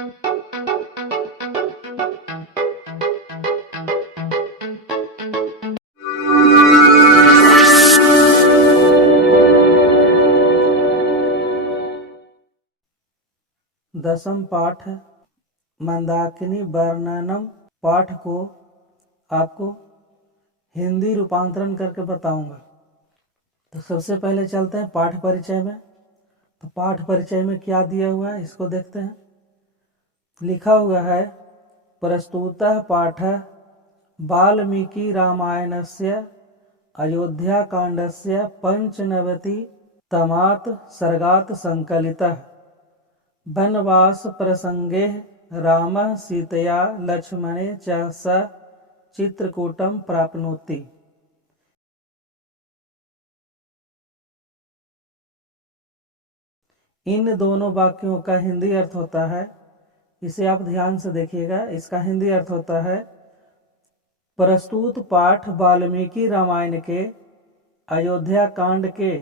दसम पाठ मंदाकिनी वर्णनम पाठ को आपको हिंदी रूपांतरण करके बताऊंगा। तो सबसे पहले चलते हैं पाठ परिचय में। तो पाठ परिचय में क्या दिया हुआ है इसको देखते हैं। लिखा हुआ है प्रस्तुतः पाठः वाल्मीकि रामायणस्य अयोध्याकाण्डस्य 95तमात् सर्गात् संकलितः वनवास प्रसंगे रामः सीतया लक्ष्मणे च स चित्रकूटं प्राप्नोति। इन दोनों वाक्यों का हिंदी अर्थ होता है, इसे आप ध्यान से देखिएगा। इसका हिंदी अर्थ होता है प्रस्तुत पाठ वाल्मीकि रामायण के अयोध्या कांड के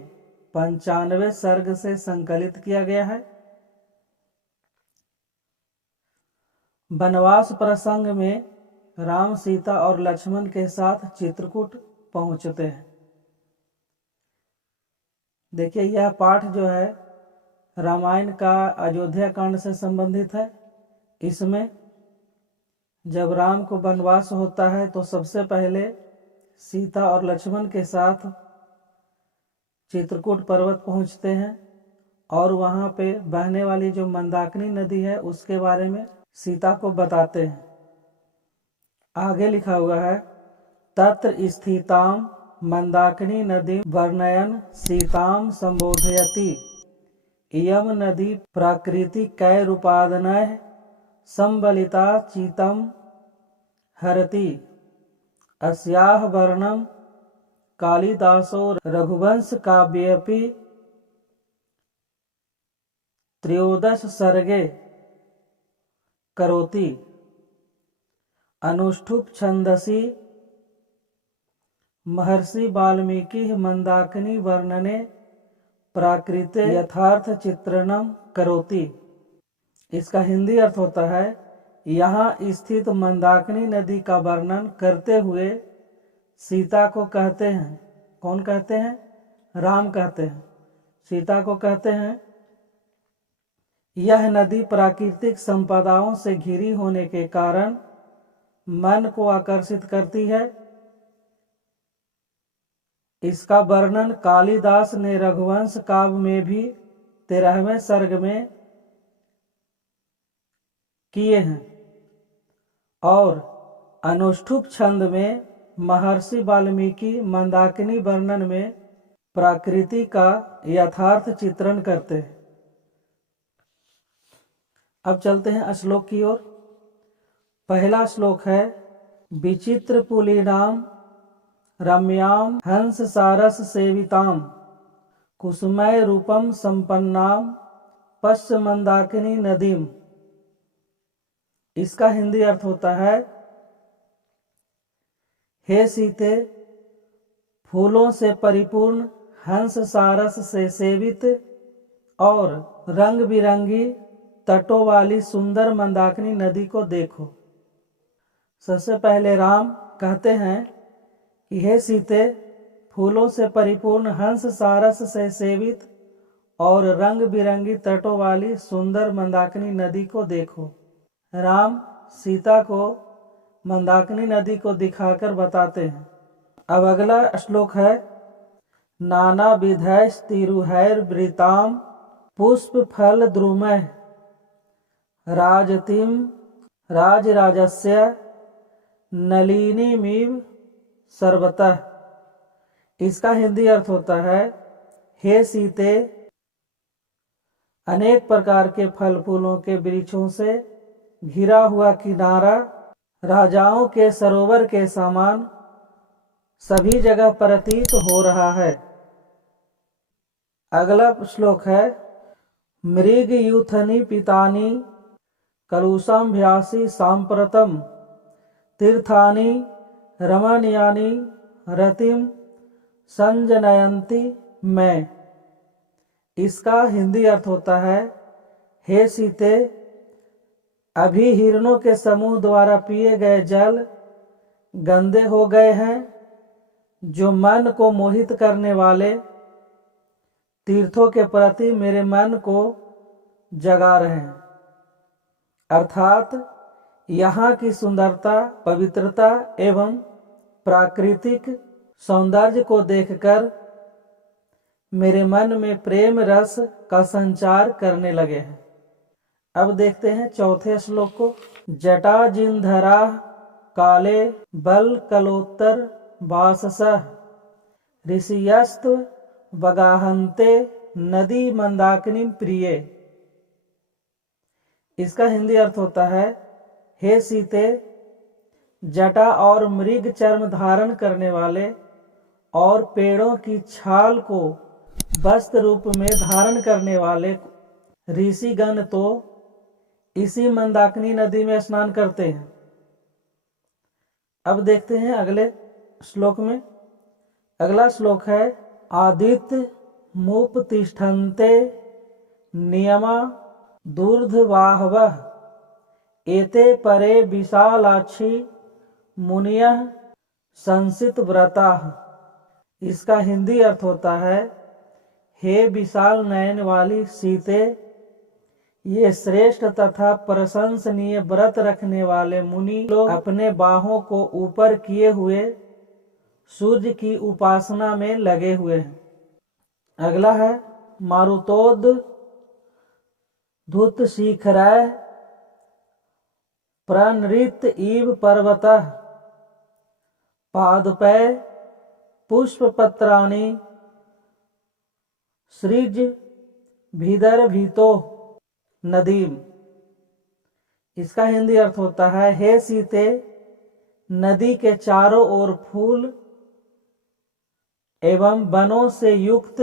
95वें सर्ग से संकलित किया गया है। वनवास प्रसंग में राम, सीता और लक्ष्मण के साथ चित्रकूट पहुंचते हैं। देखिए, यह पाठ जो है रामायण का अयोध्या कांड से संबंधित है। इसमें जब राम को वनवास होता है तो सबसे पहले सीता और लक्ष्मण के साथ चित्रकूट पर्वत पहुंचते हैं और वहां पे बहने वाली जो मंदाकिनी नदी है उसके बारे में सीता को बताते हैं। आगे लिखा हुआ है तत्र स्थिताम मंदाकिनी नदी वर्णयन सीताम संबोधयति। इयम नदी प्राकृतिकैरुपादानैः संबलिता चितं हरति। अस्याः वर्णनं कालिदासो रघुवंश काव्येऽपि 13 सर्गे करोति। अनुष्ठुप छंदसि महर्षि वाल्मीकि मंदाकिनी वर्णने प्राकृते यथार्थ चित्रणम करोति। इसका हिंदी अर्थ होता है यहाँ स्थित मंदाकिनी नदी का वर्णन करते हुए सीता को कहते हैं। कौन कहते हैं? राम कहते हैं। सीता को कहते हैं यह नदी प्राकृतिक संपदाओं से घिरी होने के कारण मन को आकर्षित करती है। इसका वर्णन कालिदास ने रघुवंश काव्य में भी 13वें सर्ग में किए हैं और अनुष्ठुप छंद में महर्षि वाल्मीकि मंदाकिनी वर्णन में प्रकृति का यथार्थ चित्रण करते हैं। अब चलते हैं श्लोक की ओर। पहला श्लोक है विचित्र पुलिनाम रम्याम हंस सारस सेविताम कुसुमय रूपम संपन्नाम पश्च मंदाकिनी नदीम। इसका हिंदी अर्थ होता है हे सीते, फूलों से परिपूर्ण हंस सारस से सेवित और रंग बिरंगी तटों वाली सुंदर मंदाकिनी नदी को देखो। सबसे पहले राम कहते हैं कि हे सीते, फूलों से परिपूर्ण हंस सारस से सेवित और रंग बिरंगी तटों वाली सुंदर मंदाकिनी नदी को देखो। राम सीता को मंदाकिनी नदी को दिखाकर बताते हैं। अब अगला श्लोक है नाना विधैस्तिरुहैर्वृतां पुष्प फल द्रुमैः राजतीं राजराजस्य नलिनीमिव सर्वतः। इसका हिंदी अर्थ होता है हे सीते, अनेक प्रकार के फल फूलों के वृक्षों से घिरा हुआ किनारा राजाओं के सरोवर के समान सभी जगह प्रतीत हो रहा है। अगला श्लोक है मृग यूथनी पितानी कलुषाभ्यासी सांप्रतम तीर्थानि रमणीयानि रतिम संजनयंती मैं। इसका हिंदी अर्थ होता है हे सीते, अभी हिरणों के समूह द्वारा पिए गए जल गंदे हो गए हैं, जो मन को मोहित करने वाले तीर्थों के प्रति मेरे मन को जगा रहे हैं। अर्थात यहाँ की सुंदरता, पवित्रता एवं प्राकृतिक सौंदर्य को देखकर मेरे मन में प्रेम रस का संचार करने लगे हैं। अब देखते हैं चौथे श्लोक को। जटा जिनधरा काले बल कलोत्तर वाससः ऋषियस्त बगाहन्ते नदी मंदाकिनी प्रिय। इसका हिंदी अर्थ होता है, हे सीते, जटा और मृग चर्म धारण करने वाले और पेड़ों की छाल को वस्त्र रूप में धारण करने वाले ऋषिगण तो इसी मंदाकिनी नदी में स्नान करते हैं। अब देखते हैं अगले श्लोक में। अगला श्लोक है, आदित्य मुपतिष्ठन्ते नियमा दूर्ध्वाहवः एते परे विशालाक्षी मुनियः संसित व्रताः। इसका हिंदी अर्थ होता है, हे विशाल नयन वाली सीते, ये श्रेष्ठ तथा प्रशंसनीय व्रत रखने वाले मुनि लोग अपने बाहों को ऊपर किए हुए सूर्य की उपासना में लगे हुए हैं। अगला है, मारुतोद धुत शिखराय प्रणृत इव पर्वतः पादपै पुष्पपत्राणि सृज भीदर्भितो नदीम। इसका हिंदी अर्थ होता है, हे सीते, नदी के चारों ओर फूल एवं वनों से युक्त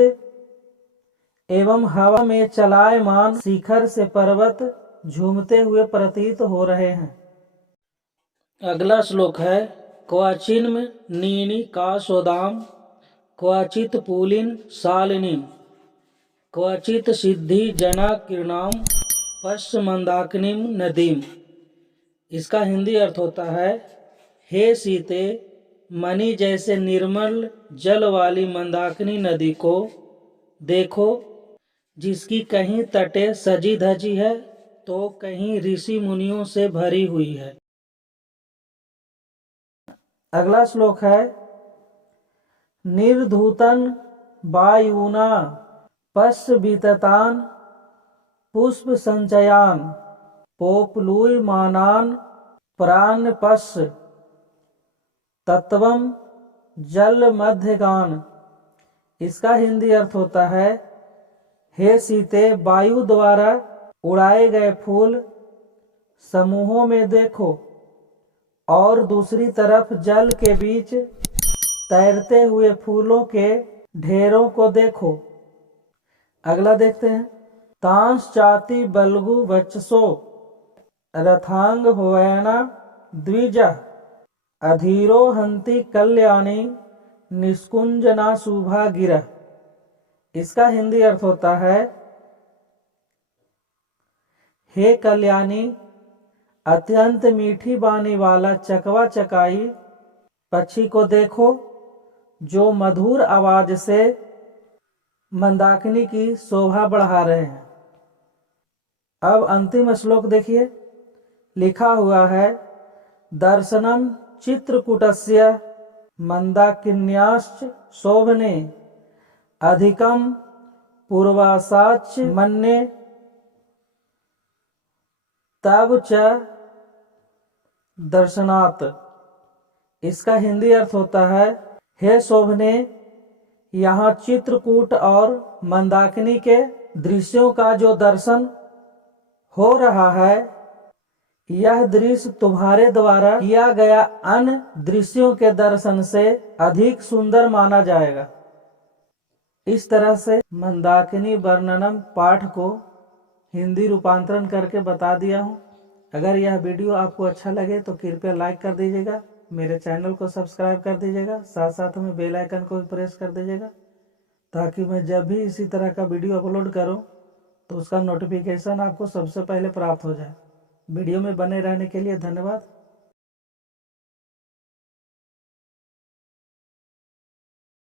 एवं हवा में चलायमान शिखर से पर्वत झूमते हुए प्रतीत हो रहे हैं। अगला श्लोक है, क्वचिन्म नीनि काशोदाम क्वचित पुलिन शालिनीम क्वचित सिद्धि जना किरणाम पश्च मंदाकिनीम नदीम। इसका हिंदी अर्थ होता है, हे सीते, मणि जैसे निर्मल जल वाली मंदाकिनी नदी को देखो, जिसकी कहीं तटे सजी धजी है तो कहीं ऋषि मुनियों से भरी हुई है। अगला श्लोक है, निर्धूतन वायुना पश्यविततान पुष्प संचयान पोपलूयमानान प्राणपश्य तत्वम जल मध्यगान। इसका हिंदी अर्थ होता है, हे सीते, वायु द्वारा उड़ाए गए फूल समूहों में देखो और दूसरी तरफ जल के बीच तैरते हुए फूलों के ढेरों को देखो। अगला देखते हैं, तांस चाति बलगु वचसो रथांग होयना द्विजा अधीरो हंति कल्याणी निष्कुंजना शुभा गिरा। इसका हिंदी अर्थ होता है, हे कल्याणी, अत्यंत मीठी वाणी वाला चकवा चकाई पक्षी को देखो, जो मधुर आवाज से मंदाकिनी की शोभा बढ़ा रहे हैं। अब अंतिम श्लोक देखिए, लिखा हुआ है, दर्शनम चित्रकूटस्य मंदाकिन्याश्च शोभने अधिकम पूर्वासाच मन्ये तब च दर्शनात्। इसका हिंदी अर्थ होता है, हे शोभने, यहाँ चित्रकूट और मंदाकिनी के दृश्यों का जो दर्शन हो रहा है, यह दृश्य तुम्हारे द्वारा किया गया अन्य दृश्यों के दर्शन से अधिक सुंदर माना जाएगा। इस तरह से मंदाकिनी वर्णनम पाठ को हिंदी रूपांतरण करके बता दिया हूँ। अगर यह वीडियो आपको अच्छा लगे तो कृपया लाइक कर दीजिएगा, मेरे चैनल को सब्सक्राइब कर दीजिएगा, साथ साथ में बेल आइकन को भी प्रेस कर दीजिएगा, ताकि मैं जब भी इसी तरह का वीडियो अपलोड करूं तो उसका नोटिफिकेशन आपको सबसे पहले प्राप्त हो जाए। वीडियो में बने रहने के लिए धन्यवाद।